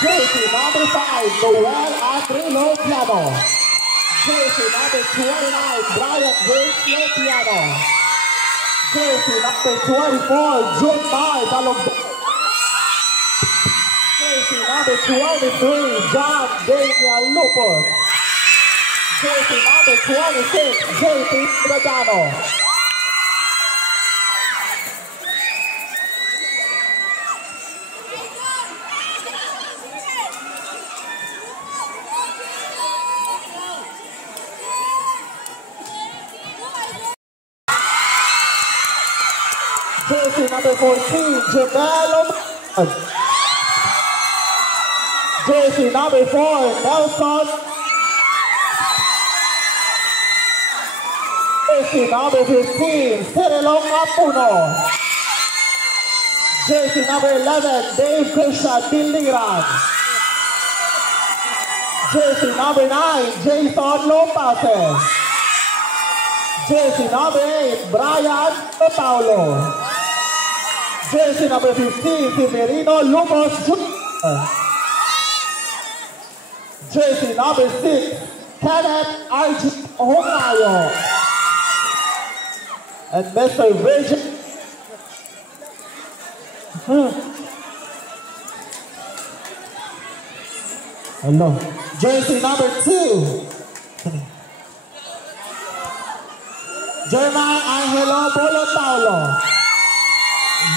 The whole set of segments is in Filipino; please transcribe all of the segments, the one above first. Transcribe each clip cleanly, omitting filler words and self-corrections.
Jersey number 5, Noel Andrino Piano. Jersey number 29, Brian James Piano. Jersey number 24, June Mar Balogdo. Jersey number 23, John Daniel Lupos. Jersey number 26, JP Rodano. Jersey number 14, Jamel. Jersey number 4, Nelson. Jersey number 15, Cirilo Capuno. Jersey number 11, Dave Christian Biliran. Jersey number 9, Jason Lopez. Jersey number 8, Brian Paulo. Jersey number 15, Severino Lumos Jr. Jersey number 6, Kenneth Archie Honayo. And Mr. Virgin. Hello. Jersey number 2, Jeremiah Angelo Bolotaulo.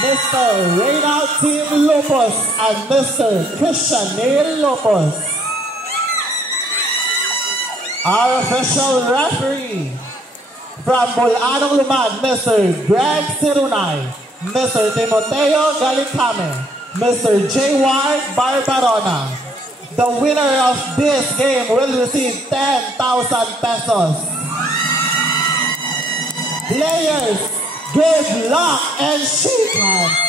Mr. Reynald Tim Lopez and Mr. Christian Neil Lopez. Our official referee from Bulanong Lumad, Mr. Greg Sirunay, Mr. Timoteo Galicame, Mr. J. Ward Barbarona. The winner of this game will receive 10,000 pesos. Players, good luck and shake hands.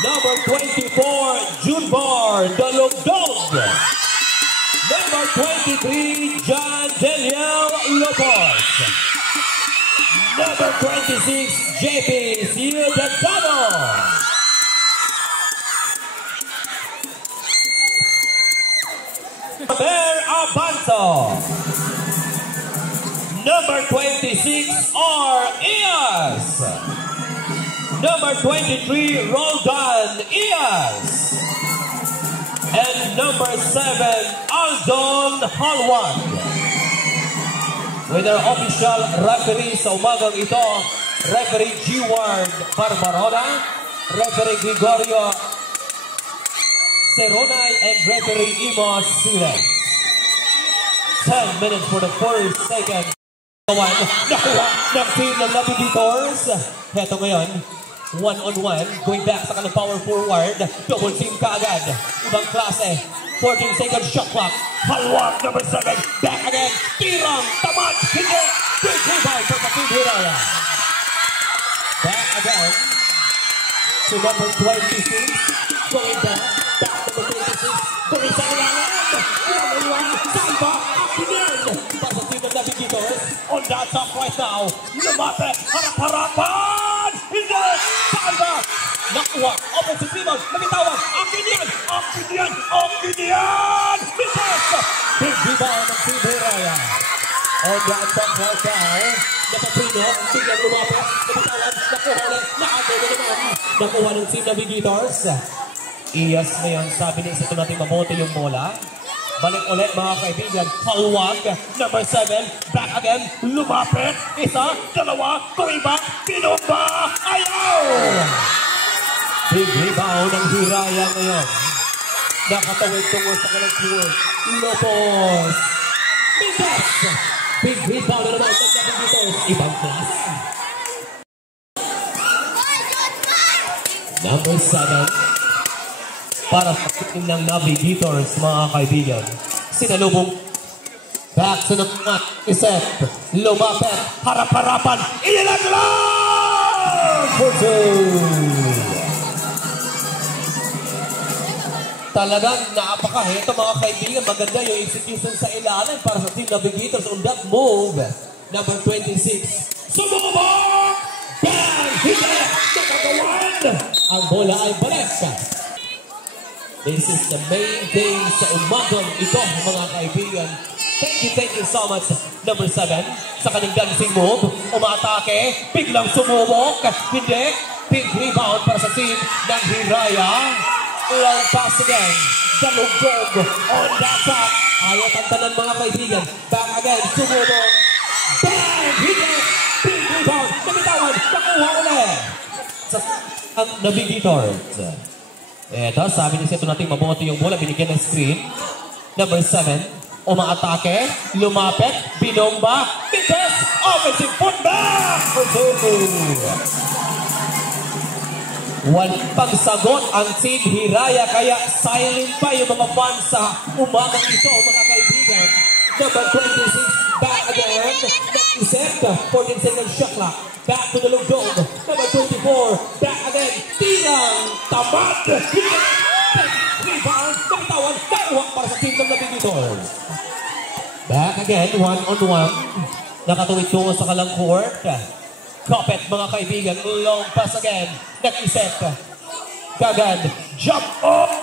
Number 24, Junbar Dalogdog. Number 23, John Daniel Lopez. Number 26, JP Ciudadano. Bear Abanto. Number 26, R. Ias. Number 23, Roldan Ias. And number 7, Aldon Halwan. With our official referee sa umagang ito, Referee G. Ward Barbarona, Referee Gregorio Seronay, and Referee Imos Siles. 10 minutes for the first second. Nakuha ng team ng Navigators. Heto ngayon, one-on-one, going back sa kanang power forward, double team kaagad, ibang klase, 14 seconds shot clock, Halwak, number 7, back again, tirang, tamad, hindi, big rebound for the team Hiraya. Back again, to number 26, going back number 26, going sa kailangan, number 1, Saiba, Akinen, para team ng Navigators, on that top right now, lumapit, harap-harapan, hindi, Saiba, nakuha, offensive rebound, nabitawan, Akinen, Akinen, Akinen, misses, big rebound ng team Hiraya. On that top right now, Napapino, bigyan lumapit, nabitawan, nakuha ulit, naagaw naman, nakuha ng team Navigators. Iyas na yan, sabi niya ito natin mamoto yung bola. Balik ulit mga kaibigan, Halwag, number 7, back again, lumapit, isa, dalawa, kumiba, pinumba, ayaw! Big rebound ng Hiraya ngayon. Nakatawid tungo sa kalang court, Lopez, Mintes, big rebound na naman ng Navigators, ibang class. Number 7, para sa team ng Navigators, mga kaibigan. Sinalubong Back to the mat. Isep. Lumapit. Harap-harapan. Inilaglag! For two. Talagang napaka-heto mga kaibigan. Maganda yung execution sa ilalim para sa Team Navigators on that move. Number 26. Sumubok! Bang! Hit! Nakagawan! Ang bola ay balik. This is the main thing sa umagang ito mga kaibigan. Thank you so much. Number 7. Sa kanyang dancing move. Umatake. Biglang sumubok. Hindi. Big rebound para sa team ng Hiraya. Long pass again. Dalugdog on the top. Ayot ang tanan mga kaibigan. Back again. Sumubok. Bang! Hindi. Big rebound. Nabitawan. Nakuha ulit. Ang Navigators. Eto, sabi ni Seto natin mabuti yung bola. Binigyan ng screen. Number 7. Umaatake, lumapit, binomba, bites, offensive putback! Walang pagsagot ang Team Hiraya, kaya silent pa yung mga fans sa umagang ito, mga kaibigan. Number 26, back again. Nag-isip, 14 seconds shot clock. Back to the Lugdog. Number 24, back again. Tirang, tamad, rebound, nabitawan, nakuha para sa team ng Navigators. Back again, one-on-one. Nakatuwid tungo sa kalang court. Kapit mga kaibigan, long pass again. Nag-isip. Kagad, jump off.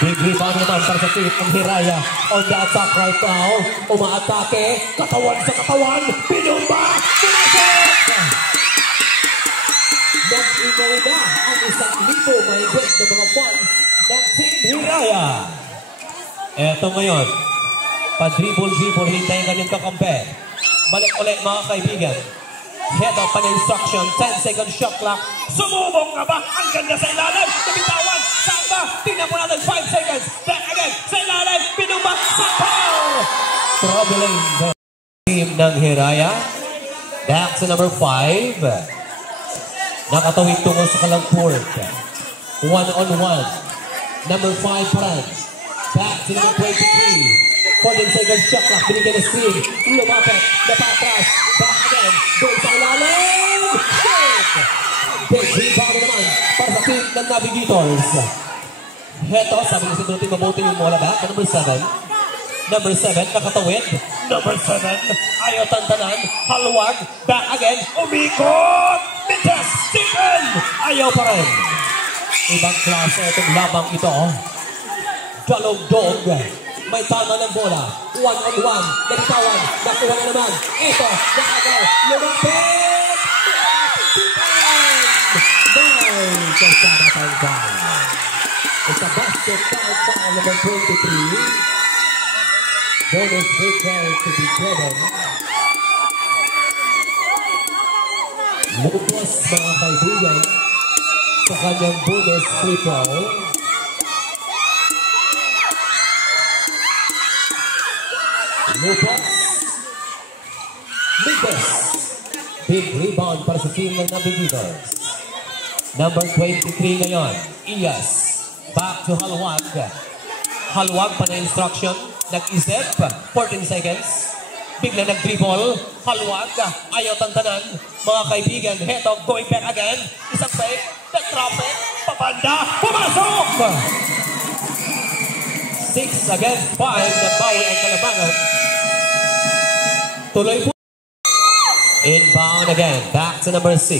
Big rebound naman para sa team ng Hiraya. On the attack right now. Umaatake, katawan sa katawan. Pinumba, pinasok! Nag-ingay na ang 1,000 may get na mga fans ng Team Hiraya. Eto ngayon, pa-dribble, hintayin kanyang kakampi. Balik ulit mga kaibigan. Head up an instruction, 10-second shot clock. Sumubok nga ba? Ang ganda sa ilalim. Nabitawan, saan ba? Tingnan mo natin, 5 seconds. Back again, sa ilalim, pinumba, sapaw! Troubling the team ng Hiraya. Back to number 5. Nakatawid tungo sa kalang court. One-on-one. Number 5 France. Back to number 23. 14 seconds shot clock. Binigyan ng screen. Lumapit. Napatras. Back again. Doon sa ilalim. Shot! Big rebound naman para sa team ng Navigators. Heto, sabi ni Sidro team, mabuti yung bola back. Number 7. Number 7, nakatawid. Number 7, ayaw tantanan. Haluwag. Back again. Umikot. Bitas. Stephen. Ayaw pa rin. Ibang klase itong labang ito. Dalugdog. May tama ng bola. One-on-one. Nagtawan. Nakuha na naman. Ito. Nakagaw. Lumapit. Nine. Kasama tanggal. It's a basket foul number 23. Bonus free throw to be given. Lupos mga kaibigan sa kanyang bonus free throw. Lupos. Lupos. Big rebound para sa team ng Navigators. Number 23 ngayon, Iyas. Back to Haluwag. Haluwag pa na instruction. Nag-isip. 14 seconds. Bigla nag-dribble. Haluwag. Ayaw tantanan. Mga kaibigan, heto, going back again. Isang fake. Nag-drop it. Papanda. Pumasok! 6 against 5. Nabawi ang Kalabangan. Tuloy po. Inbound again. Back to number 6.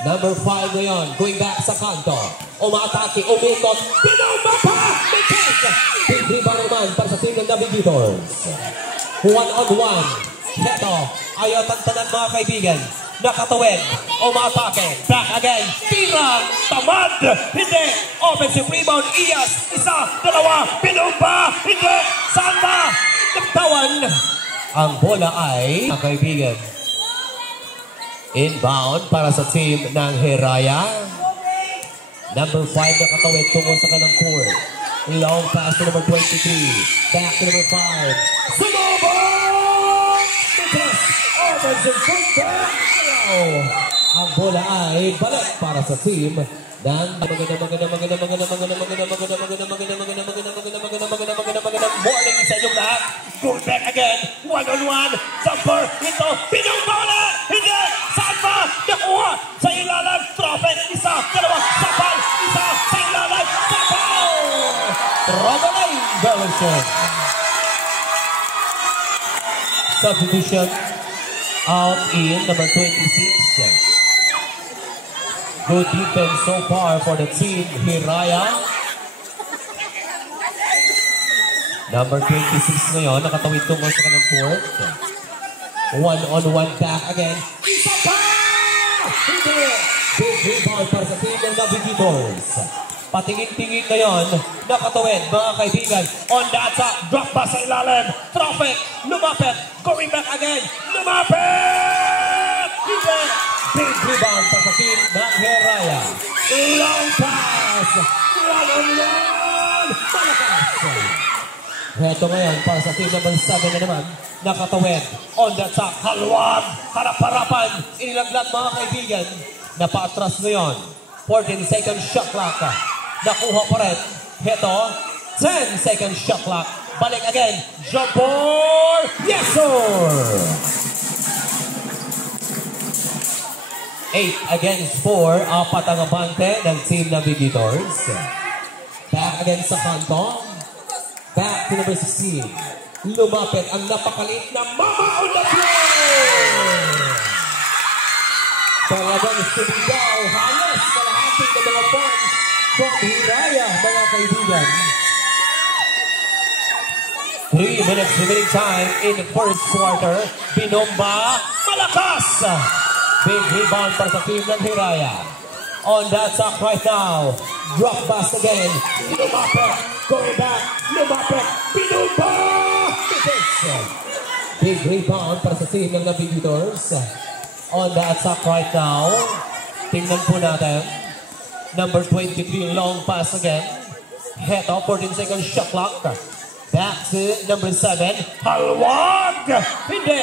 Number 5 ngayon, going back sa kanto. Umaatake, umikot, pinumba pa! May case! Big rebound naman para sa team ng Navigators. One-on-one. Heto, ayaw tantanan mga kaibigan. Nakatawid, umaatake, back again. Tirang, tamad, hindi. Offensive rebound, Iyas. Isa, dalawa, pinumba, hindi. Sanda, nagtawan. Ang bola ay, mga kaibigan, inbound para sa team ng Hiraya. Number 5 nakatawid tungo sa kanang court. Long pass to number 23. Back to number 5. Sumubok! Because offensive football. Ang bola ay balik para sa team Morning sa inyong lahat. Go back again. One-on-one. Jumper. Ito. Pinagpawala. Hindi. Saan ba? Nakuha. Sa ilalim. Trophy. Isa. Dalawa. Sapal. Isa. Sa ilalim. Sapal. Robalay. Bellison. Substitution. Out in number 26. Good defense so far for the team Hiraya. Number 26 ngayon, nakatawid tungo sa kanyang court. One-on-one back again. Isa pa! Hindi! Big rebound para sa team ng Navigators. Patingin-tingin ngayon, nakatawid mga kaibigan. On the attack, drop pass sa ilalim. Traffic, lumapit, going back again. Lumapit! Hindi! Big rebound para sa team ng Hiraya. Long pass! One-on-one! Malakas! Heto ngayon para sa team number 7 na naman. Nakatawid. On the attack. Halwag. Harap-harapan. Inilaglat mga kaibigan. Napaatras ngayon. 14-second shot clock. Nakuha pa rin. Heto. 10-second shot clock. Balik again. Jump ball. Yes, sir! 8 against 4. Apat ang abante ng team Navigators. Back again sa kanto. Back to number 16. Lumapit ang napakaliit na Mama on the floor! Talagang sumigaw halos sa lahating ng mga fans from Hiraya, mga kaibigan. 3 minutes remaining time in the first quarter. Binomba, malakas! Big rebound para sa team ng Hiraya. On that attack right now. Drop pass again. Lumapit. Going back. Lumapit. Binomba! Big rebound para sa team ng Navigators. On the attack right now. Tingnan po natin. Number 23, long pass again. Head off, 14-second shot clock. Back to number 7. Halwag! Hindi.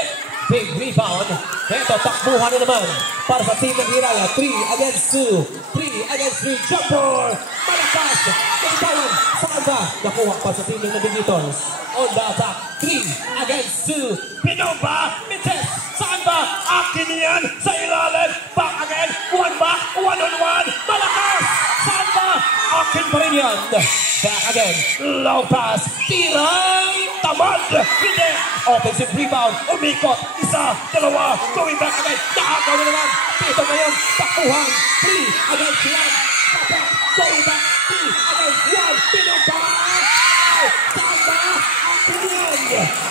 Big rebound. Ito, takbuhan na naman para sa team ng Hiraya. 3 against 2. 3 against 3. Jumper! Malakas! Nagitawan! Saan ba? Nakuha pa sa team ng Navigators. On the attack. 3 against 2. Binomba! Mites! Saan ba? Akin yan sa ilalim. Back again. One back. One-on-one. Malakas! Saan ba? Akin pa rin yan. Back again. Long pass. Tirang tamad. Hindi. Offensive rebound. Umikot. Isa. Dalawa. Going back again. Nakagaw na naman. Dito ngayon. Takbuhan. 3 against 1. Tapak. Going back. 3 against 1. Binomba. Saan ba? Akin yan.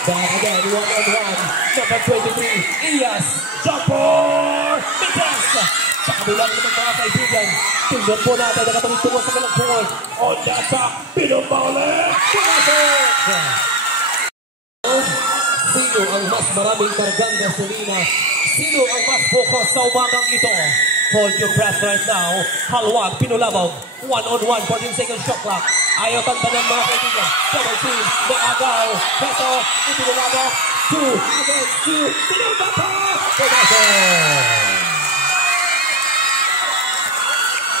Back again. One-on-one. Number 23. Iyas. Jumper. Mites. Sa kabilang naman mga kaibigan. Tingnan po natin na katulog sa kalang court. On the attack. Binomba ulit. Sino ang mas maraming kargang gasolina? Sino ang mas focus sa umagang ito? Hold your breath right now. Halwag, pinulabog. One-on-one, 14-second shot clock. Ayaw tantanan mga kaibigan. Double team, naagaw. Beto, ipinulabog. 2 against 2. Pinulabog pa!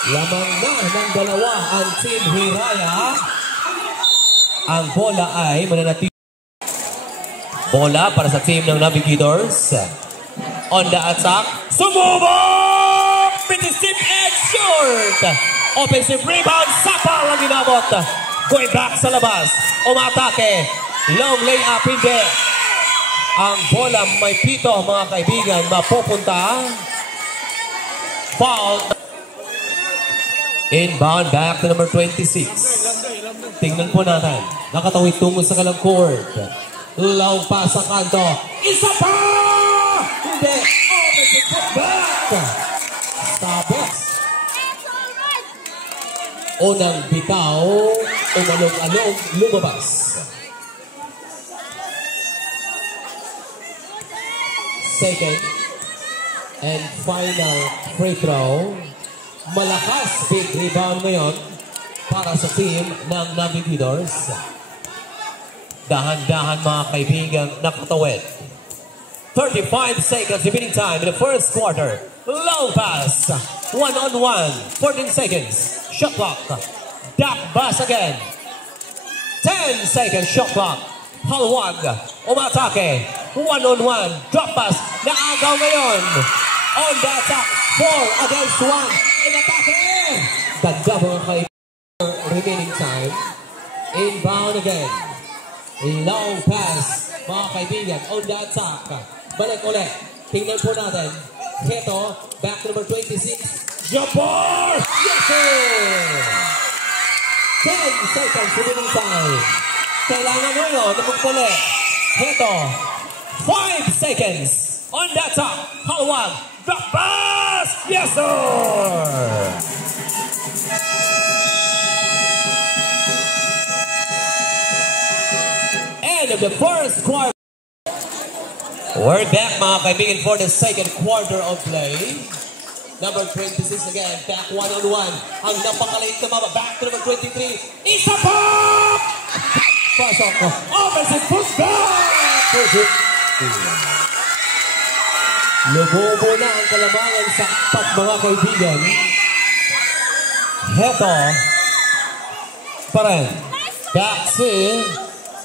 Lamang na ng dalawa ang team Hiraya. Ang bola ay mananatili. Bola para sa team ng Navigators. On the attack. Sumubok! Pitisip edge short. Offensive rebound. Sapal ang ginabot. Going back sa labas. Umatake. Long layup hindi. Ang bola may pito mga kaibigan. Mapupunta. Foul. Inbound back to number 26. Tingnan po natin. Nakatawid tungo sa kalang court. Long pass sa kanto. Isa pa! Hindi. Offensive putback. Starbucks. Unang bitaw. Umalong-along. Lumabas. Second and final free throw. Malakas. Big rebound ngayon para sa team ng Navigators. Dahan-dahan mga kaibigan, nakatawid. 35 seconds remaining time in the first quarter. Long pass. 1-on-1. 14 seconds. Shot clock. Back pass again. 10 seconds. Shot clock. Halwag. Umatake. 1-on-1. Drop pass. Naagaw ngayon. On the attack. 4 against 1. In attack. Ganda mga kaibigan. Remaining time. Inbound again. Long pass. Mga kaibigan. On the attack. Balik ulit. Tingnan po natin. Heto. Back to number 26. Jabbar! Yes, sir! 10 seconds remaining time. Kailangan mo yun. Namagpuli. Heto. 5 seconds. On the top. Halwag. Drop pass! Yes, sir! End of the first quarter. We're back, mga kaibigan, for the second quarter of play. Number 26 again. Back 1-on-1. Ang napakaliit na mama. Back to number 23. Isa pa! Pasok ko. Offensive pushback! Lubobo na ang kalamangan sa apat, mga kaibigan. Heto. Pa rin. Back to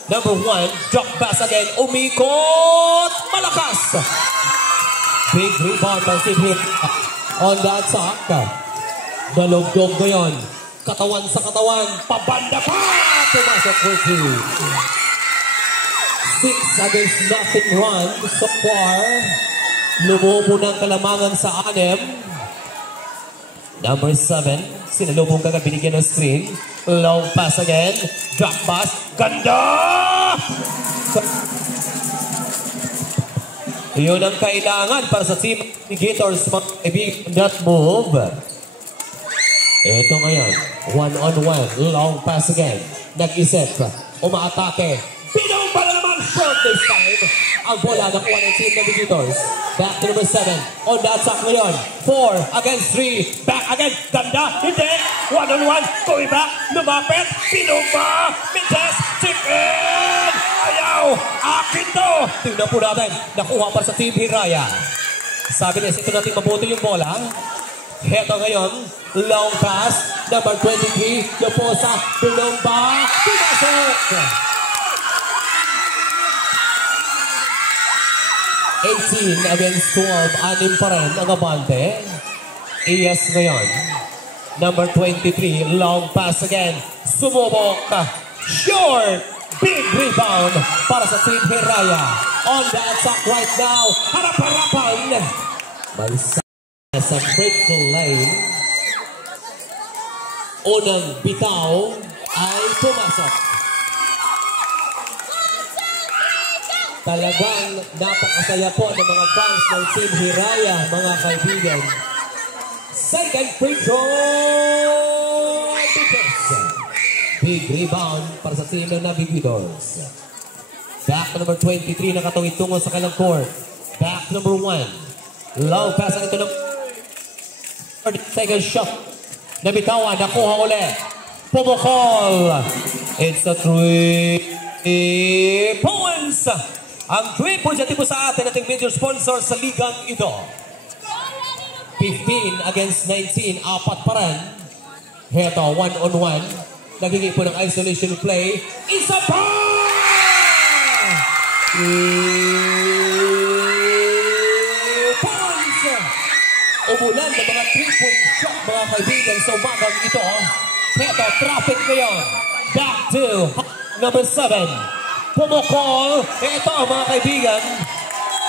number 1. Drop pass again. Umikot. Malakas. Big rebound by Steve Hit. On the attack. Dalugdog ngayon. Katawan sa katawan. Pabanda pa! Pumasok for 2. 6 against nothing run so far. Lumobo ng kalamangan sa 6. Number 7. Sinalubong kagad binigyan ng screen. Long pass again. Drop pass. Ganda! Yun ang kailangan para sa team Gators. That move. Ito ngayon. 1-on-1. Long pass again. Nag-isip. Umaatake. Binomba na naman. Short this time. Ang bola nakuha ng team Navigators. Back to number 7. On the attack ngayon. 4 against 3. Back again. Ganda. Hindi. 1-on-1. Going back. Lumapit. Binomba. Mintes. Chip in. Ayaw. Akin to. Tingnan po natin. Nakuha para sa team Hiraya. Sabi niya, ito natin mabuti yung bola. Heto ngayon. Long pass. Number 23. Yoposa. Binomba. Pumasok. 18 against 12. 6 pa rin ang abante. Iyas ngayon. Number 23. Long pass again. Sumubok. Short. Big rebound para sa team Hiraya. On the attack right now. Harap-harapan. May sa break lane. Unang bitaw ay pumasok. Talagang napakasaya po ng mga fans ng Team Hiraya, mga kaibigan. Second free throw. Big rebound para sa team ng Navigators. Back to number 23, nakatawid tungo sa kanilang court. Back to number 1. Long pass ang ito ng second shot. Nabitawan, nakuha ulit. Pumukol. It's a 3 points. Ang 3 points natin po sa atin ating major sponsor sa ligang ito. 15 against 19. 4 pa rin. Heto, 1-on-1. Nagiging po ng isolation play. Isa pa! 3 points! Umulan ng mga 3-point shot, mga kaibigan, sa umagang ito. Heto, traffic ngayon. Back to number 7. Pumukol. Ito, mga kaibigan.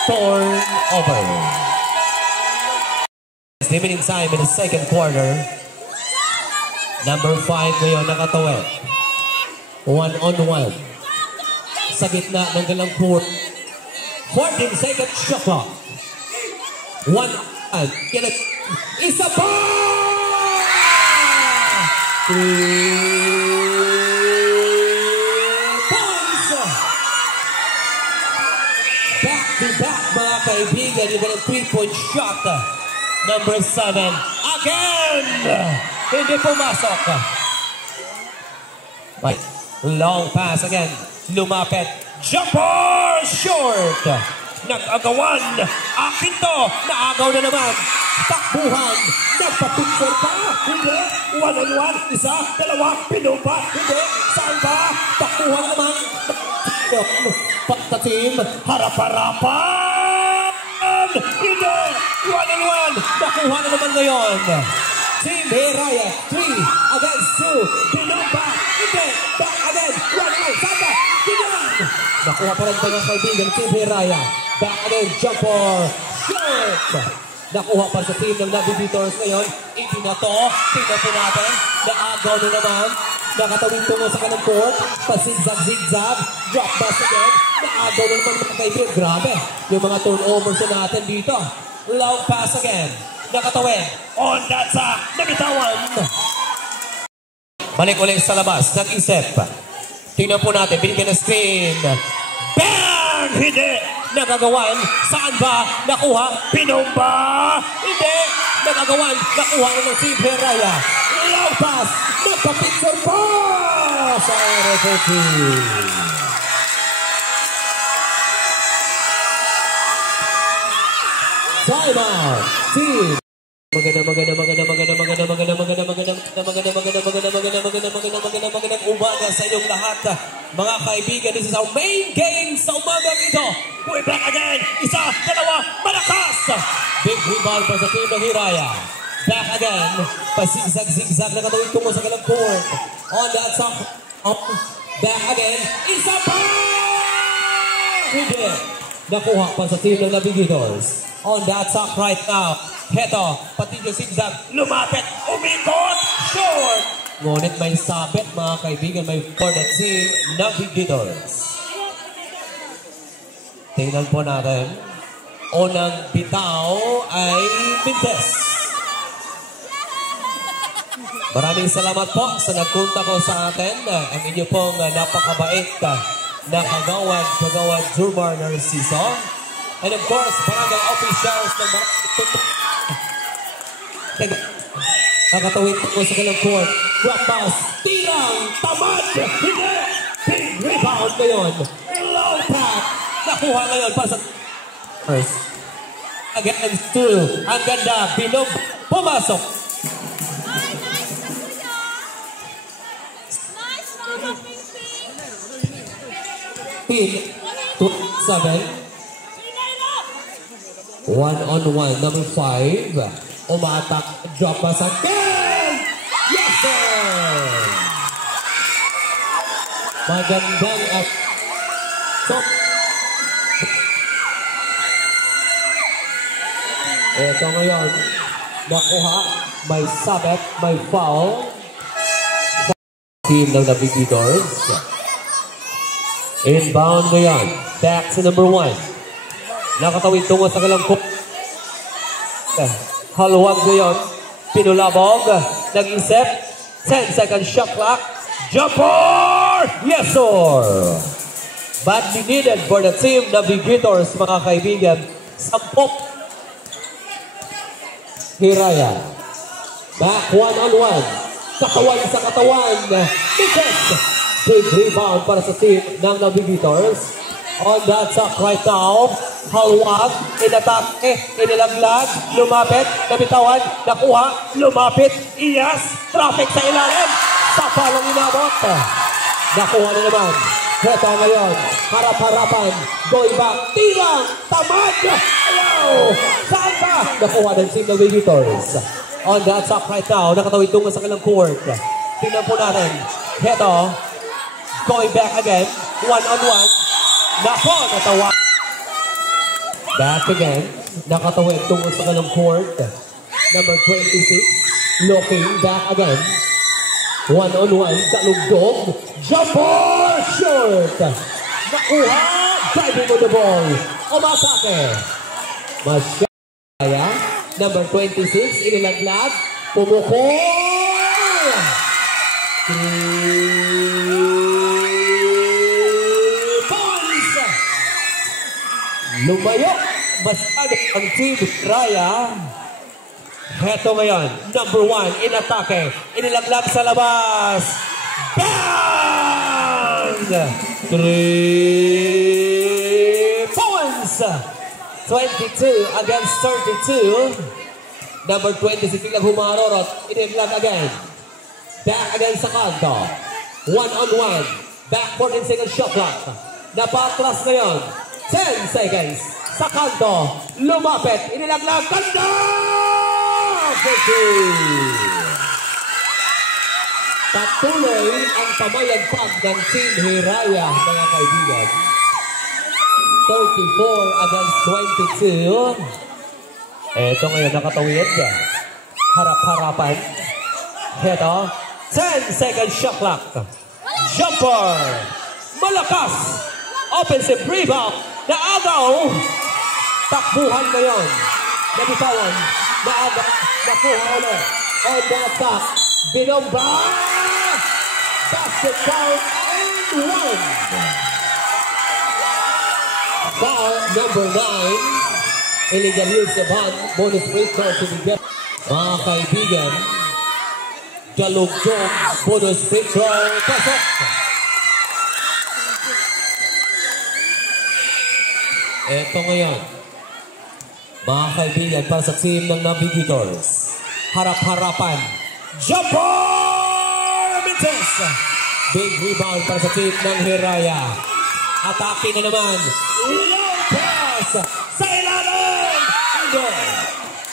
Turnover. Remaining time in the second quarter. Number 5 ngayon nakatawid. 1-on-1. Sa gitna ng galang court. 14 seconds shot clock. 1-on-1. Isa pa! 3 points! Back to back, mga kaibigan. Yung galang 3-point shot. Number 7. Again! Hindi pumasok. Right. Long pass again. Lumapit. Jumper! Short! Nag-agawan. Akin to. Naagaw na naman. Takbuhan. Nagpa-picture pa. Hindi. One-on-one. Isa, dalawa, pinumpa. Hindi. Saan ba? Pakuha na naman. Pagtatim. Harap-harapan. Hindi. One-on-one. Nakuha na naman ngayon. Team Hiraya, 3 against 2. Pinumpa. Hindi. Back again. One-on-one. Saan ba? Pinumpa. Nakuha pa rin mga kaibigan. Team Hiraya. Back again. Jumper. Short. Nakuha pa sa team ng Navi Beaters ngayon. Hindi na to. Tingnan po natin. Naagaw na naman. Nakatawin tungo sa kanang court. Pasigzag-zigzag. Drop pass again. Naagaw na naman mga kaibigan. Grabe. Yung mga turnovers na natin dito. Long pass again. Nakatawin. On that side. Nabitawan. Balik ulit sa labas. Nag-isip. Tingnan po natin. Binigyan ng screen. Bang! Hindi. Nagagawan. Saan ba? Nakuha. Pinumba. Hindi. Nagagawan. Nakuha na ng Team Hiraya. Long pass. Nagpa-picture pa sa RFOT. Time out. Team. Magandang umaga sa inyong lahat. Mga kaibigan, this is our main game sa umagang ito. We're back again. Isa, dalawa, malakas! Big rebound pa sa team ng Hiraya. Back again. Pasigzag-zigzag na katawid tungo sa kalang court. On that top. Back again. Isa pa! Hindi. Nakuha pa sa team ng Navigators. On that top right now. Heto, pati yung zigzag, lumapit, umikot, short! Ngunit may sabit mga kaibigan, may for the team, Navigators. Tingnan po natin. Unang bitaw ay Mintes. Maraming salamat po sa nagpunta po sa atin. Ang inyo pong napakabait na kagawad Jumar Narciso. And of course, barangay officials ng nakatawid po sa kalang court. Drop pass. Tirang. Tamad. Hindi. Big rebound ngayon. Low pass. Nakuha ngayon para sa first. Against 2. Ang ganda. Binog. Pumasok. Team 7. One-on-one, number 5. Umatak, drop pass again! Yes, sir! Magandang at... So, ito ngayon, nakuha, may sabit, may foul. Team ng Navigators. Inbound ngayon, back to number 1. Nakatawid tungo sa kalang court. Haluwag ngayon. Pinulabog. Nag-isip. 10-second shot clock. Jumper! Yes, sir! Badly needed for the team Navigators, mga kaibigan. Sampok. Hiraya. Back one-on-one. Katawan sa katawan. Mintes. Big rebound para sa team ng Navigators. On that top right now, haluwag, inatake, inilaglag, lumapit, nabitawan, nakuha, lumapit, iyas, traffic sa ilalim, sapa lang inabot. Nakuha na naman. Ito ngayon, harap-harapan, going back, tirang, tamad, ayaw, saan ba? Nakuha ng team ng Navigators. On that top right now, nakatawid tungo sa kalang court. Tingnan po natin. Ito, going back again, one-on-one. Nako, natawa. Back again. Nakatawid tungo sa kalang court. Number 26. Looking back again. One-on-one. Kalugdog. Jumper! Short! Nakuha! Driving on the ball. Umatake. Masyaya. Number 26. Inilaglag. Pumukol! Lumayo, masyado ang Team Hiraya. Heto ngayon, number 1, inatake, inilaglag sa labas. Bang! 3 points! 22 against 32. Number 26 lang humarorot. Iniglag again. Back again sa kanto. 1-on-1. Back 14 seconds shot clock. Napaklas ngayon. 10 seconds. Sa kanto. Lumapit. Inilaglag. Ganda! Patuloy ang pamayagpag ng Team Hiraya, mga kaibigan. 34 against 22. Ito ngayon nakatawid. Harap-harapan. Ito. 10 second shot clock. Jumper. Malakas. Offensive rebound. Naagaw. Takbuhan ngayon. Nabitawan. Naagaw. Nakuha ulit. On the attack. Binomba. Basket count and 1. Foul number 9. Illegal use of hand, bonus free throw to be given. Mga kaibigan, Galugdong, bonus free throw, pasok. Ito ngayon, mga kaibigan, para sa team ng Navigators. Harap-harapan, jumper! Mintes! Big rebound para sa team ng Hiraya. Atake na naman, low pass! Sa ilalim!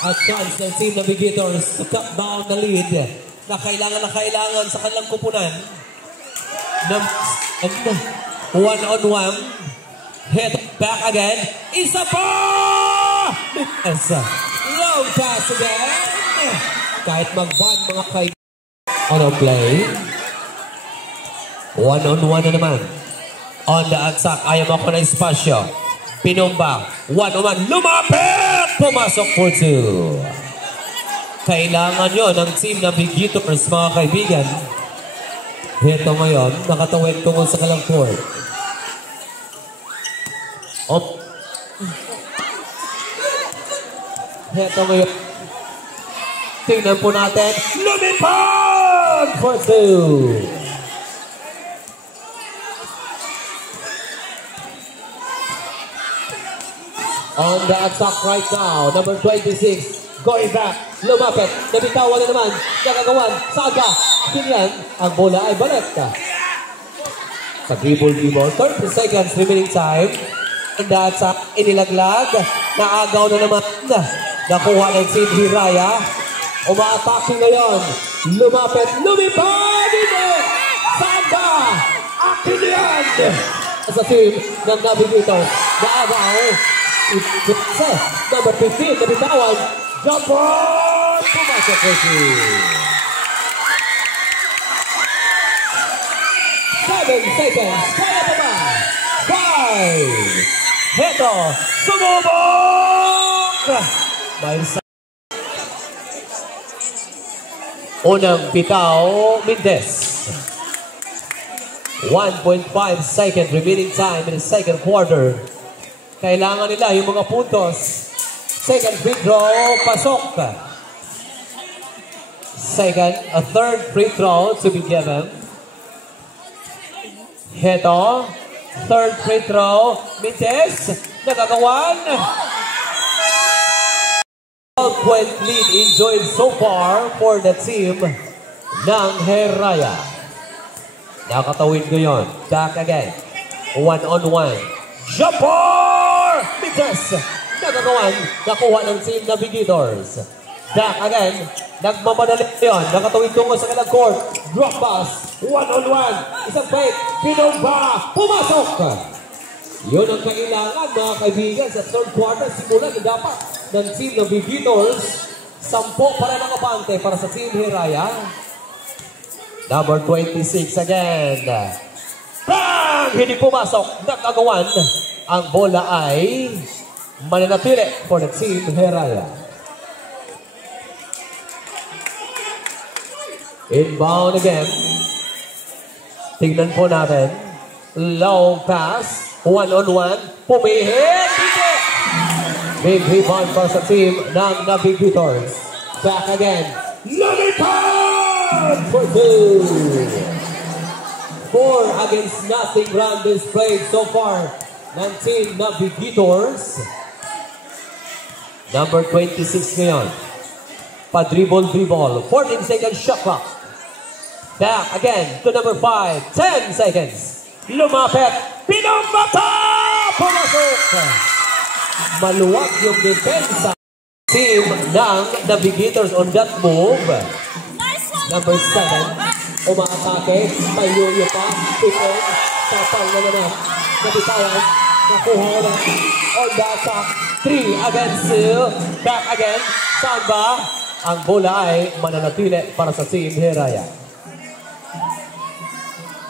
At chance ng Team Navigators to cut down the lead na kailangan sa kanilang kupunan. One-on-one. Hit back again. Isa pa! Long pass again. Kahit mag-ban mga kaibigan. On a play. One-on-one na naman. On the attack. Ayaw mo ako na espasyo. Pinumba. One-on-one. Lumapit! Pumasok for 2. Kailangan yun ng Team Navigators, mga kaibigan. Ito ngayon, nakatawid tungkol sa kalang court. Ito ngayon. Tingnan po natin. Lumipad for 2. On the attack right now, number 26, going back, lumapit, nabitawan na naman, nagagawan, Saga, Kinian, ang bola ay balik. Sa dribble, 30 seconds remaining time, on the attack, inilaglag, naagaw na naman, nakuha ng Team Hiraya, umaatake ngayon, lumapit, lumipad, Saga, Kinian, sa team ng Navigators, naagaw, number 15, nabitawan. Jumper! Pumasok ko si 7 seconds. Kaya pa ba? 5. Heto. Sumubok! May unang bitaw, Mindes. 1.5 second remaining time in the second quarter. Kailangan nila yung mga puntos. Second free throw, pasok. A third free throw to be given. Heto, third free throw. Mintes, nagagawan. 12-point lead enjoyed so far for the team ng Hiraya. Nakatawid ngayon. Back again. One-on-one. Jumper! Mintes, nagagawan, nakuha ng Team Navigators. Back again, nagmamadali yun, nakatawid tungo sa kanilang court. Drop pass, one-on-one, isang fake, Binomba, pumasok! Yun ang kailangan, mga kaibigan, sa third quarter, simulan na dapat ng Team Navigators. 10 para nakabante para sa Team Hiraya. Number 26 again. Bang! Hindi pumasok. Nakagawan. Ang bola ay mananatili for the Team Hiraya. Inbound again. Tingnan po natin. Long pass. One-on-one. Pumihit. Big rebound para sa team ng Navigators. Back again. Lumipad for 2. 4 against nothing run displayed so far ng Team Navigators. Number 26 ngayon. Pa-dribble. 14 seconds shot clock. Back again to number 5. 10 seconds. Lumapit. Pinumbata! Pumasok! Maluwag yung depensa. Team ng Navigators on that move. Number 7. Umaatake. Mayuyo pa. Tipon. Tapal na naman. Nabitawan. Nakuha na. On that top. 3 against 2. Back again. Saan ba? Ang bola ay mananatili para sa Team Hiraya.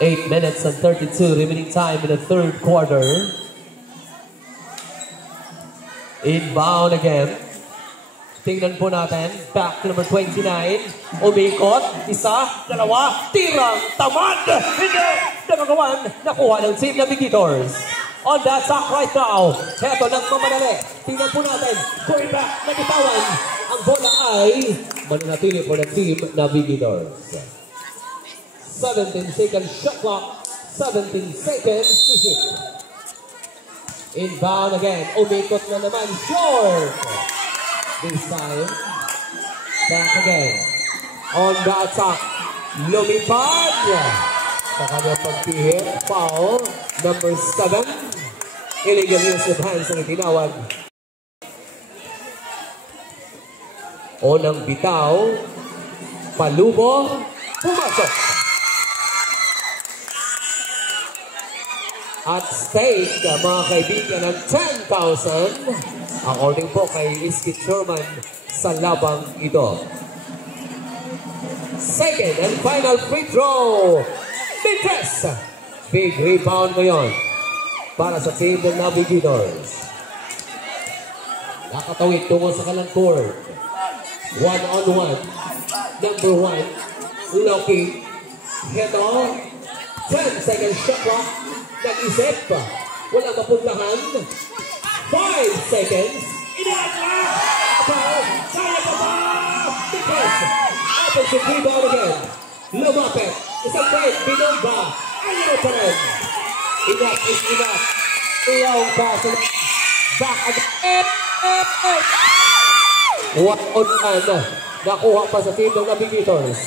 8 minutes and 32 remaining time in the third quarter. Inbound again. Tingnan po natin. Back to number 29. Umikot. Isa, dalawa, tirang, tamad. Hindi. Nakagawan. Nakuha ng Team Navigators. On that sack right now. Heto ng mamadali. Tingnan po natin. Going back. Nagitawan. Ang bola ay mananatili po ng Team Navigators. 17 seconds shot clock. 17 seconds to shoot. Inbound again. Umikot na naman. Short. This time. Back again. On the attack. Lumipad. Sa kanyang pagpihit. Foul. Number 7. Illegal use of hands ang tinawag. Unang bitaw. Palubo. Pumasok. At stake, mga kaibigan, ng 10,000 according po kay Iskit Sherman sa labang ito. Second and final free throw. Mintres! Big rebound ngayon para sa Team ng Navigators. Nakatawid tungo sa kalang court. 1-on-1. Number 1. Loki. Heto. 10 seconds shot clock. Nag-isip pa. Walang mapuntahan. 5 seconds. Inaatla! Kaya pa ba? Because offensive rebound again. Lumapit. Isang break. Binomba. Ayaw pa rin. Enough is enough. Iyaw pass. Back again. 1-on-1. Nakuha pa sa Team ng Navigators.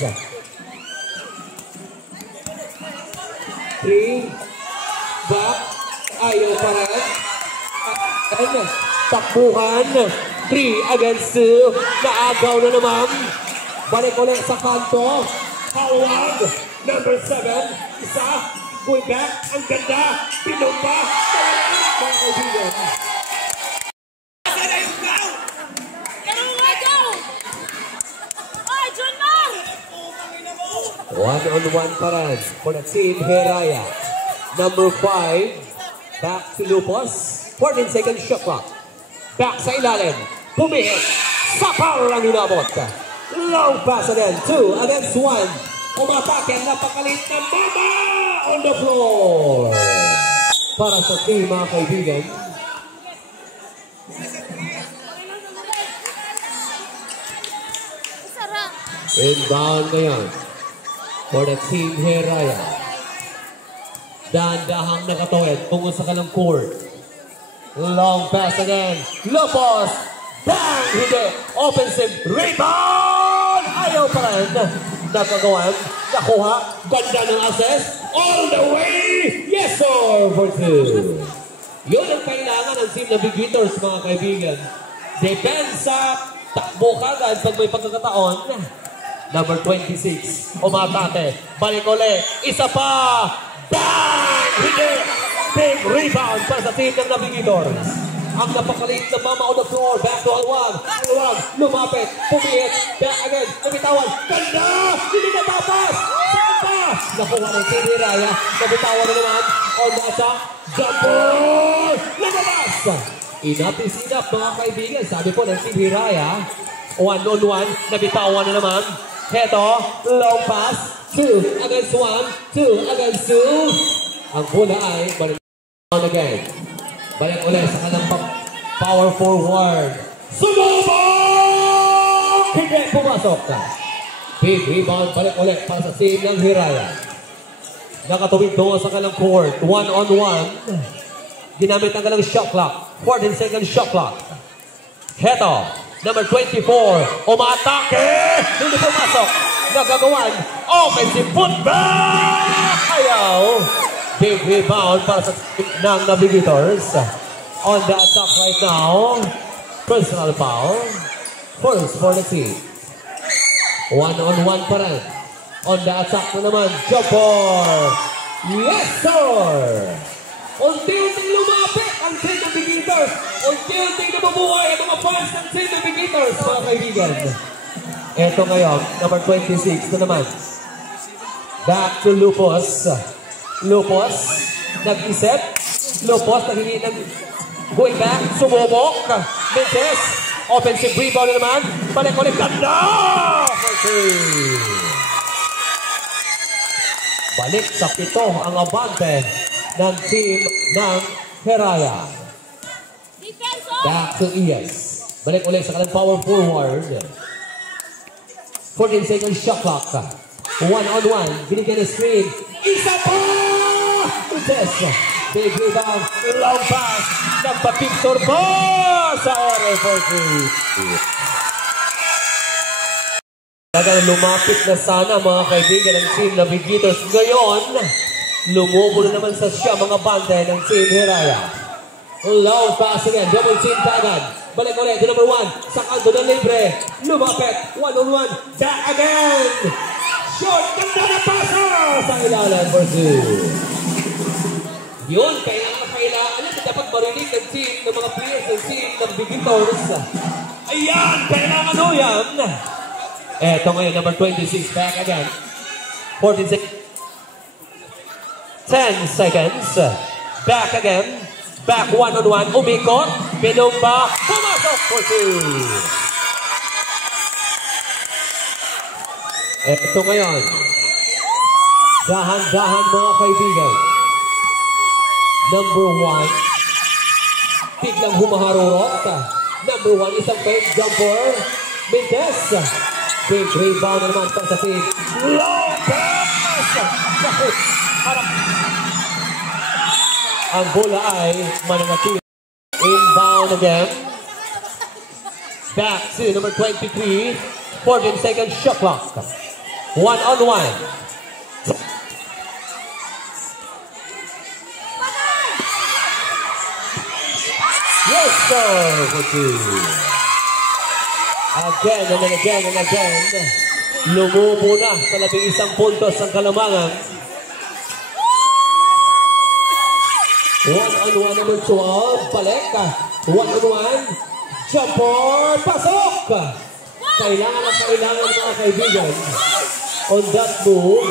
3. Back, ayaw pa rin. Takbuhan. 3 against 2. Naagaw na naman. Balik ulit sa kanto. Hawag. Number 7. Isa. Going back. Ang ganda. Pinumba. Mga kaibigan. One-on-one pa rin for the Team Hiraya. Number 5, back to Lupos. 14 seconds shot clock. Back sa ilalim. Pumihit. Sapar ang inabot. Long pass again. 2 against 1. Umatake. Napakalit na mama on the floor. Para sa team, mga kaibigan. Inbound ngayon for the Team Hiraya. Dahan-dahang nakatawid tungo sa kalang court. Long pass again. Lopos. Bang! Hindi. Offensive rebound! Ayaw pa rin. Nakagawan. Nakuha. Ganda ng assist. All the way. Yes, sir. For 2. Yun ang kailangan ng Team Navigators, mga kaibigan. Depensa. Takbo kagad pag may pagkakataon. Number 26. Umatake. Balik ulit. Isa pa. Bang! Hindi! Big rebound para sa Team ng Navigators. Ang napakaliit na mama on the floor. Back to Alwag. Alwag. Lumapit. Pumihit. Back again. Nabitawan. Ganda! Hindi natapas! Saan pa? Nakuha ng Team Hiraya. Nabitawan na naman. On the attack. Jump ball! Lumabas! Enough is enough, mga kaibigan. Sabi po ng Team Hiraya. 1-on-1. Nabitawan na naman. Heto. Long pass. 2 against 1, 2 against 2. Ang bola ay balik again. Balik ulit sa kanang power forward. Sumubok! Hindi pumasok ka. Big rebound, balik ulit para sa Team ng Hiraya. Nakatuwid doon sa kanang court. 1-on-1. Ginamit ang kanang shot clock. 14 seconds shot clock. Heto. Number 24, umatake! Hindi pumasok. Nagagawan. Offensive footback! Ayaw. Big rebound para sa team ng Navigators. On the attack right now. Personal foul. First for the team. One-on-one pa rin. On the attack na naman. Jumper! Yes, sir! Unti-unting lumapit ang team ng Navigators. Unti-unting nabubuhay ang mga fans ng team ng Navigators, mga kaibigan. Ito ngayon, number 26 na naman. Back to Lupos. Lupos, nag-isip. Lupos, naghingi ng going back. Sumubok. Mintes. Offensive rebound na naman. Balik-ulit. Ganda! Balik sa pito ang abante ng team ng Heraya. Back to Iyas. Balik ulit sa kanilang power forward. 14 seconds shot clock. One-on-one. Binigyan ng screen. Isa pa! Test. Big rebound. Long pass. Nagpa-picture po sa ore for three. Talagang lumapit na sana mga kaibigan ng team Navigators. Ngayon, lumubo na naman sa siya mga bande ng team Heraya. Long pass again. Double team tagad. Balik ulit to number 1. Sa kanto na libre. Lumapit. One-on-one. Back again. Short. Ganda na pasa sa ilalan for two. Yun, kailangan dapat marinig ng team ng mga players ng team ng Navigators. Ayan, kailangan o yan. Eto ngayon, number 26, back again. 14 seconds. 10 seconds. Back again. Back one-on-one. Umikot. Pinumba. Pumasok for two. Eto ngayon. Dahan-dahan mga kaibigan. Number 1. Biglang humaharurot. Number 1, isang fake jumper. Mintes. Big rebound na naman para sa team. Low pass! Ang bola ay mananatili. Inbound again. Back to number 23. 14 seconds shot clock. One-on-one. Yes, sir! For two. Again and again and again. Lumubo na sa 11 puntos ang Kalamangan. One-on-one number 12. Balik. One-on-one. Jumper. Pasok! Kailangan na kailangan mga kaibigan. On that move.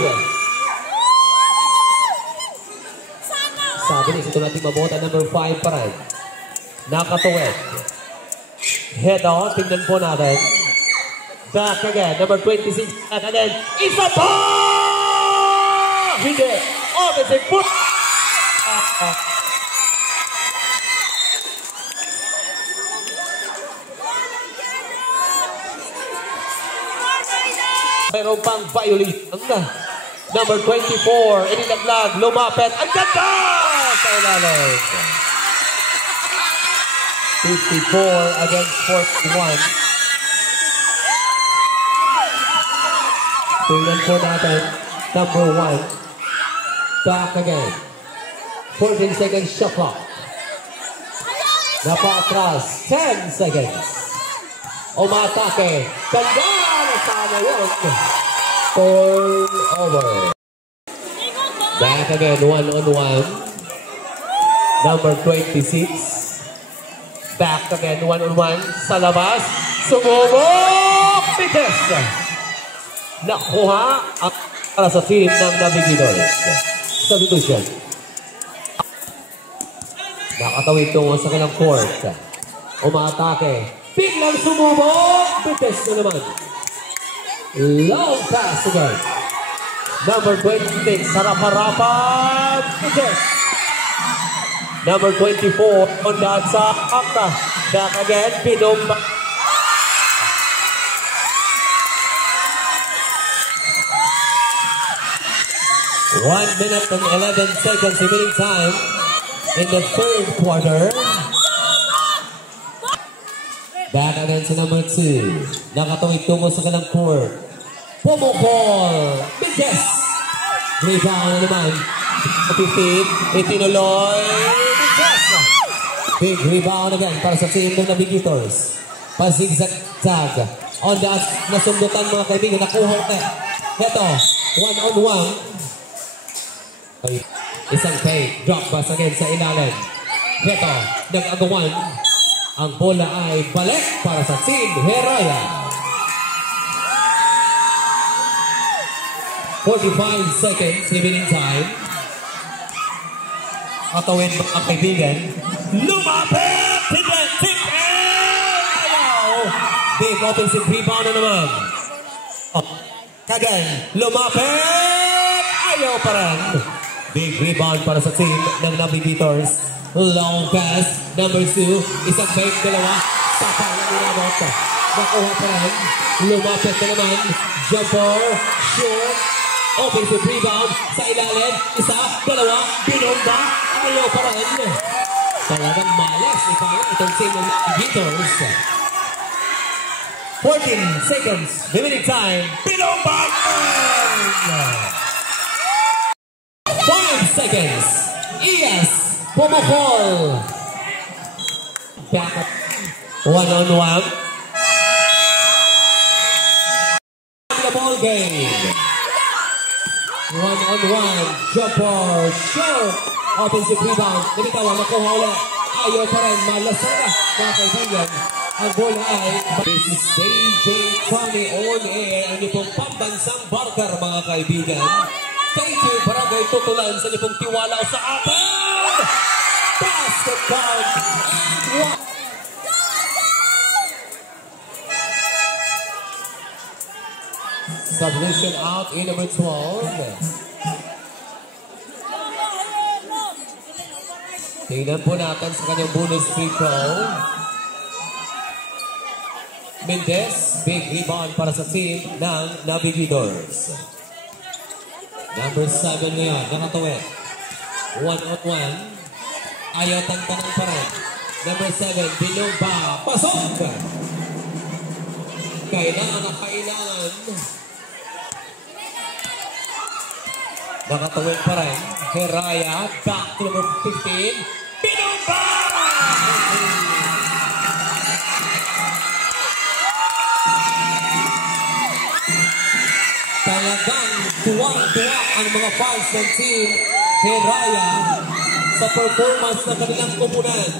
Sabi niya, ito natin mabota number 5 pa rin. Nakatuwid. Head on, tingnan po natin. Back again, number 26. And then, isa pa! Hindi. Offensive foot. Mayroon pang violation. Number 24, inilaglag, lumapit. Ang ganda! Sa ilalim. 54 against 41. Tingnan po natin. Number 1. Back again. 14 seconds shot clock. Napatras. 10 seconds. Umatake. Ganda na sana yun. Turnover. Back again. One-on-one. Number 26. Back again, one-on-one sa labas. Sumubok! Pites! Nakuha ang para sa team ng Navigators. Substitution. Nakatawid tungo sa kanilang court. Umatake. Biglang sumubok! Pites na naman. Long pass again. Number 26, sarap-harapan. Pites. Number 24 on that side. Back again. Pinumba. One minute and 11 seconds remaining time in the third quarter. Back again sa number 2. Nakatawid tungo sa kalang court. Pumukol. Biges. Rebound naman. 15. Itinuloy. Biges. Big rebound again para sa team ng Navigators. Pasigzag. On the nasundutan mga kaibigan. Nakuha ka. Ito. 1-on-1. Isang fake. Drop pass again sa ilalim. Ito. Nag-agawan. Ang bola ay balik para sa team Heraya. 45 seconds remaining time. Atawin mga kaibigan. Lumapit! Tip! Ayaw! Big offensive rebound na naman. Kagan. Lumapit! Ayaw pa rin. Big rebound para sa team ng Navigators. Long pass. Number 2. Isang fake. Dalawa. Sapa na ninabot. Nakuha pa rin. Lumapit na naman. Jumper. Short. Offensive rebound sa ilalim. Isa, dalawa, binomba. Ayaw pa rin. Talagang malas. Itong team ng Navigators. 14 seconds. Remaining time. Binomba. 5 seconds. Iyas. Pumukol. Back up. 1-on-1. The ball game. 1-on-1. Jumper. Short. Offensive rebound. Nabitawa. Nakuha ulit. Ayaw pa rin. Malasar na. Mga kaibigan. Ang bola ay this is DJ Tommy on air. Ang ipong pambansang barker mga kaibigan. Thank you. Barangay tutulan sa ipong tiwala sa atin. Basketball. Submission out in number 12. Tingnan po natin sa kanyang bonus free throw. Mendez, big rebound para sa team ng Navigators. Number 7 ngayon, nakatawid. 1-on-1. Ayaw tantanan pa rin. Number 7, Binomba. Pasok! Kailangan. Nakatawid pa rin. Heraya, back to number 15. Binomba! Talagang tuwang-tuwa ang mga fans ng team Heraya sa performance ng kanilang komunan.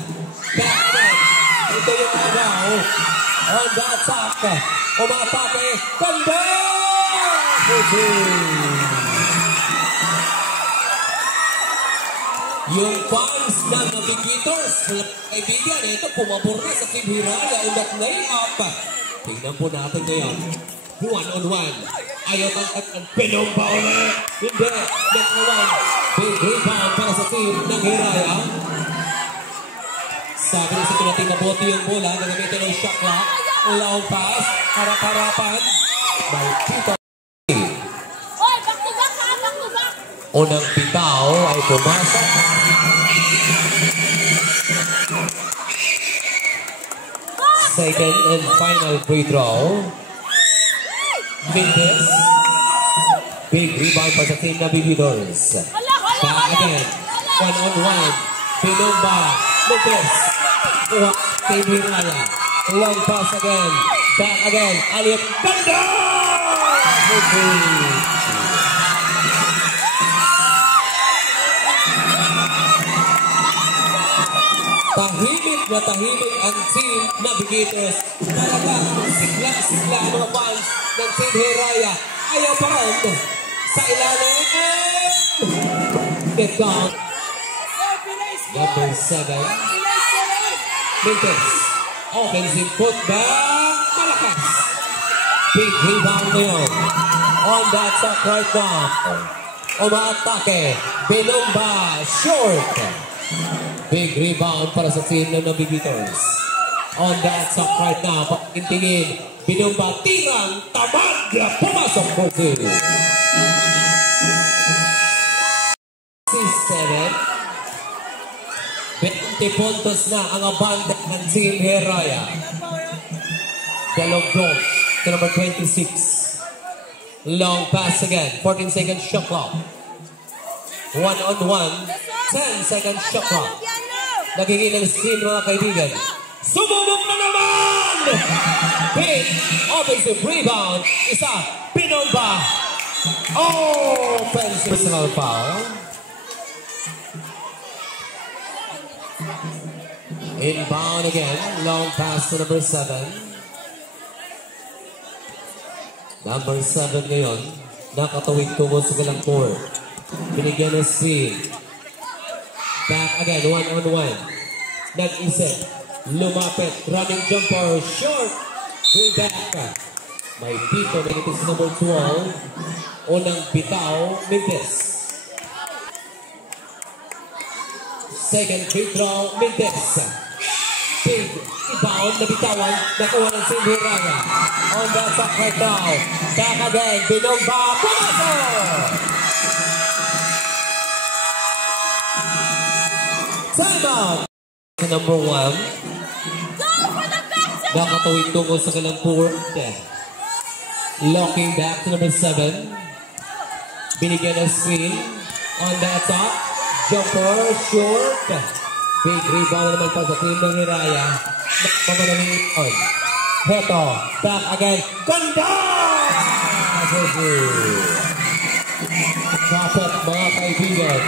Kaya ito yung agaw on the attack. Umatake. Ganda! Yung fans ng Navigators, kaibigan, ito pumabor na sa team Heraya on that layup. Tingnan po natin ngayon. 1-on-1. Ayaw ang Binomba ulit. Hindi. Nakawan. Big rebound para sa team ng Heraya. Sabi na sa pinating mabuti yung bola. Nagamitin ng shot clock. Long pass. Harap-harapan. By Tito. Unang bitaw ay pumasok. Second and final free throw. Mendez. Big rebound para sa team Navigators. Back again. 1-on-1. Binomba. Mendez. Team Heraya. Long pass again. Back again. Aliyot. Ganda! Tahimik ang team Navigators. Talagang sigla ang mga fans ng team Heraya. Ayaw pa rin sa ilalim. Get down. Number 7. Mendez. Offensive putback. Malakas. Big rebound ngayon. On that shot right now. Umaatake. Binomba. Short. Big rebound para sa team ng Navigators. On that shot right now, pakintingin, Binomba, tirang, tamad, pumasok po sino. 20 puntos na ang abanda ng team Heraya. Dalogdog to number 26. Long pass again. 14 seconds shot clock. 1-on-1. 10 seconds shot clock. Nagiging ng screen mga kaibigan. Sumubok na naman! Big offensive rebound. Isa. Pinomba. Oh! Personal foul. Inbound again. Long pass to number 7. Number 7 ngayon. Nakatawid tungo sa galang court. Binigyan ng screen. Back again. 1-on-1. Nag-isip. Lumapit. Running jumper. Short. Way back. May dito. Negative sa number 12. Unang bitaw. Mintes. Second free throw. Mintes. Big rebound na bitawan. Nakuha ng Sinhiraya. On the top right now. Back again. Binongba. Pumasok! Time out! Number 1. Nakatawid tungo sa kalang court. Locking back to number 7. Binigyan ng screen. On the top. Jumper. Short. Big rebound naman pa sa team ng Hiraya. Pamanaling on. Heto. Back again. Ganda! Kapit mga kaibigan.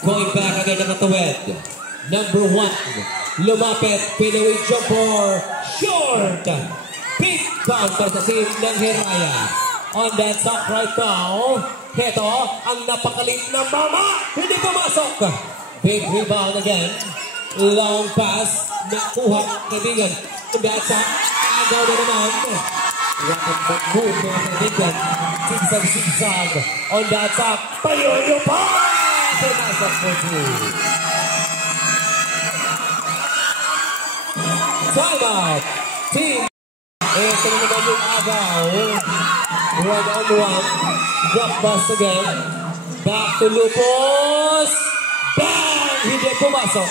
Going back again ng Katuwed. Number 1. Lumapit. Pinaway jumper. Short. Big bounce pa sa team ng Hiraya. On that top right now. Heto. Ang napakalit na mama. Hindi pumasok. Big rebound again. Long pass. Nakuha, kaibigan. Gasa. Agaw na naman. Rapid move mga kaibigan. Sigsag-sigsag. On that top. Payoyo pa! Pumasok for 2. Time out. Team. Ito na naman yung agaw. 1-on-1. Drop pass again. Back to Lupos. Bang! Hindi pumasok.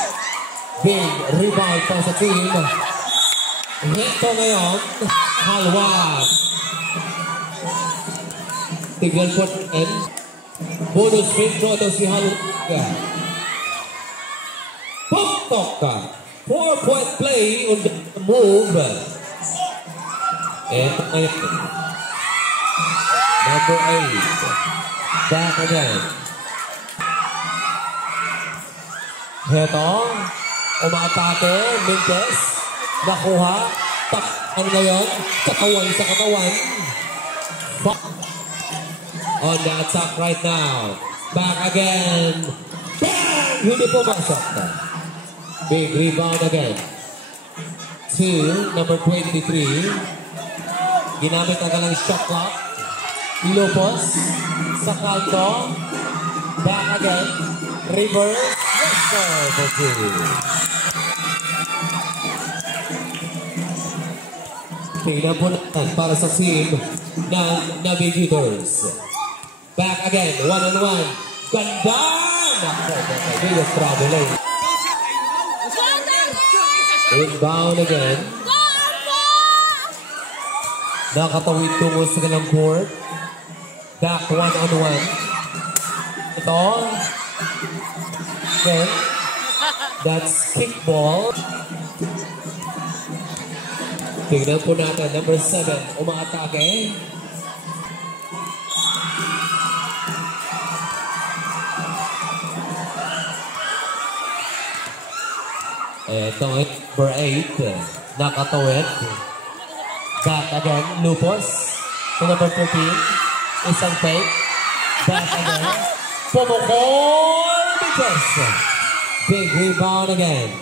Big rebound pa sa team. Ito ngayon. Halwa. Tignan po natin. Bonus free throw ito si Halwa. Puktok ka. 4-point play on the move. Ito ngayon. Number 8. Back again. Heto, umaatake, Mintes, nakuha, ano ngayon, katawan sa katawan. On the attack right now, back again, bang! Hindi pumasok. Big rebound again. 2, number 23, ginamit ang kalang shot clock. Lopos, sa kanto, back again, reverse, tingnan po natin para sa team ng Navigators. Back again, 1-on-1. Ganda! Biggest traveling. Inbound again. Nakatawid tungo sa kanilang court. Back 1-on-1. Ito. Again, that's kickball. Tingnan po natin, number 7, umaatake. Ito, number 8, nakatawid. Back again, Lupos. To number 13, isang fake. Back again, Pumukol. Big rebound again.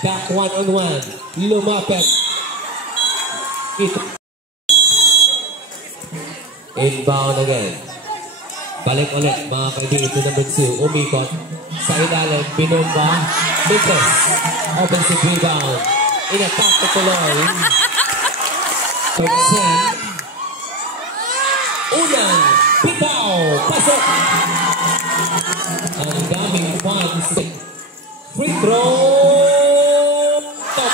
Back 1-on-1. Lumapit. Inbound again. Balik ulit mga kaibigan to number 2. Umikot. Sa ilalim. Binomba. Mintes. Offensive rebound. In-attack to tuloy. 13. Unang bitaw. Pasok. Ang daming fans. Free throw. Top.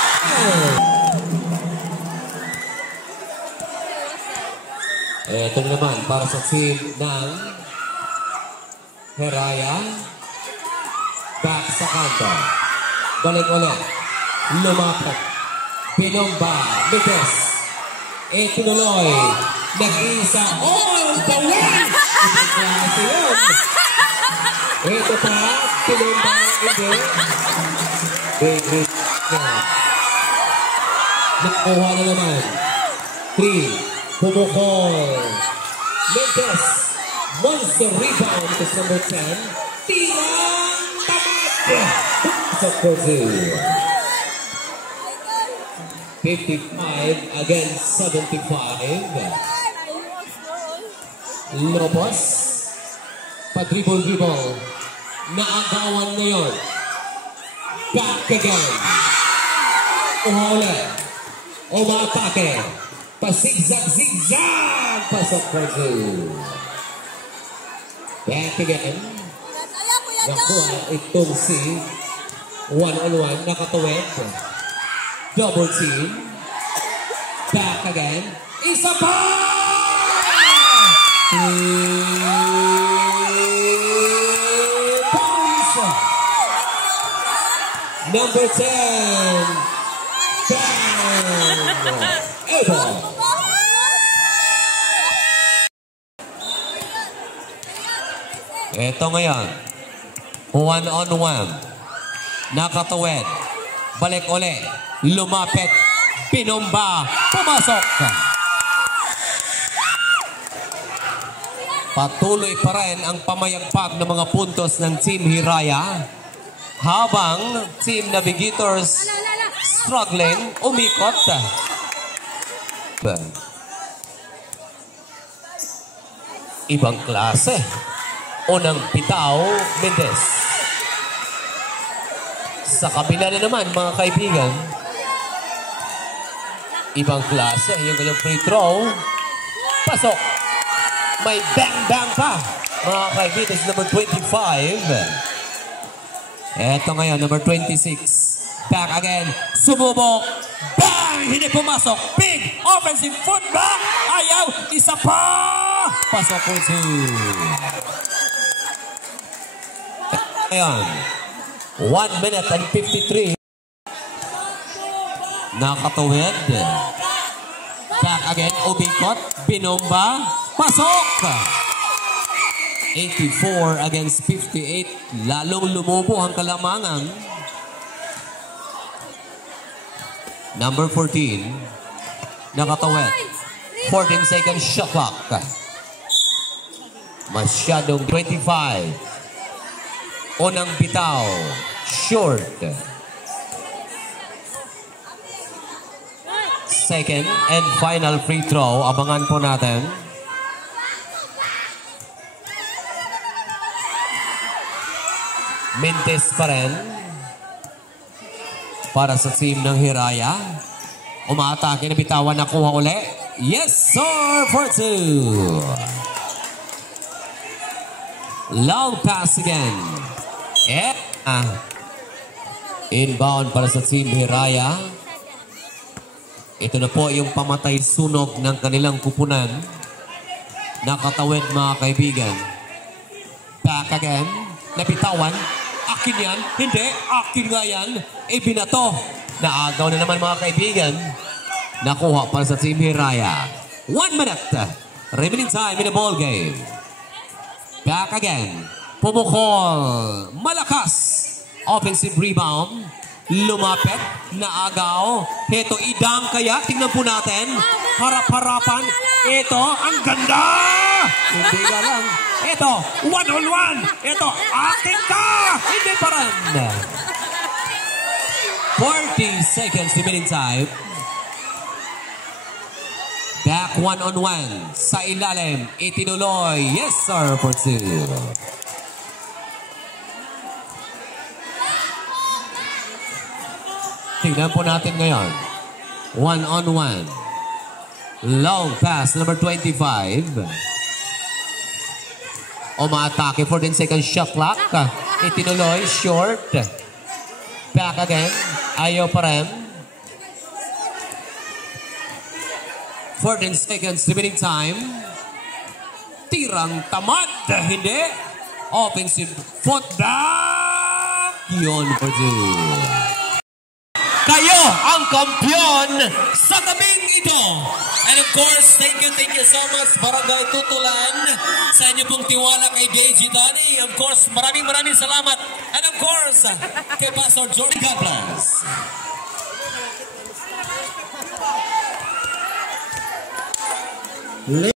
Eto naman para sa team ng Heraya. Back sa kanto. Balik ulit. Lumapit. Binomba. Mites. Itinuloy. Nag-isa all the way. Klase yun. Ito pa. Binomba. Hindi. Big. Nakuha na naman. 3. Pumukol. Mites. Monster rebound. It's number 10. Tirang tamat. Sa Brazil. 55 against 75. Lopos. Padribol-dribol. Naagawan na yun. Back again. Uhole. Umatake. Pasigzag-zigzag. Pasok Brazil. Back again. Nakuha itong si one-on-one. Nakatuwid. Double team. Back again. Isa pa! Points! Number 10. Bang! Able. Ito ngayon. One-on-one. Nakatuwid. Balik ulit. Lumapit. Pinomba. Pumasok. Patuloy pa rin ang pamayagpag ng mga puntos ng Team Hiraya. Habang Team Navigators struggling, umikot. Ibang klase. Unang bitaw, Mendes. Sa kabila na naman, mga kaibigan, ibang klase. Yung kanyang free throw. Pasok. May bang-bang pa. Mga kaibigan, number 25. Eto ngayon, number 26. Back again. Sumubok. Bang! Hindi pumasok. Big offensive football. Ayaw. Isa pa. Pasok po si... Ngayon. 1 minute and 53. Nakatuwid. Back again. Ubikot. Binomba. Pasok! 84 against 58. Lalong lumubo ang kalamangan. Number 14. Nakatuwid. 14 seconds shot clock. Masyadong 25. Unang bitaw. Short. Second and final free throw. Abangan po natin. Mintes pa rin. Para sa team ng Hiraya. Umaatake na bitawan. Nakuha uli. Yes, sir! For 2. Long pass again. Inbound para sa team Hiraya. Ito na po yung pamatay sunog ng kanilang kupunan. Nakatawid mga kaibigan. Back again. Nabitawan. Akin yan. Hindi. Akin nga yan. Ibinato. Naagaw na naman mga kaibigan. Nakuha para sa team Hiraya. 1 minute. Remaining time in the ball game. Back again. Pumukol. Malakas. Offensive rebound. Lumapit. Naagaw. Ito idang kaya. Tingnan po natin. Harap-harapan. Ito. Ang ganda. Hindi ka lang. Ito. One-on-one. Ito. Akin ka. Hindi pa rin. 40 seconds remaining time. Back one-on-one. Sa ilalim. Itinuloy. Yes, sir. For 2. Tingnan po natin ngayon. One-on-one. Long pass. Number 25. Umaatake. 14 seconds shot clock. Itinuloy. Short. Back again. Ayaw pa rin. 14 seconds remaining time. tirang tamad. Hindi. Offensive foot down. Yun for two. Kayo ang kampiyon sa gabing ito. And of course, thank you so much Barangay Tutulan sa inyo pong tiwala kay Deji Dani. Of course, maraming salamat. And of course, kay Pastor Jordan. God bless.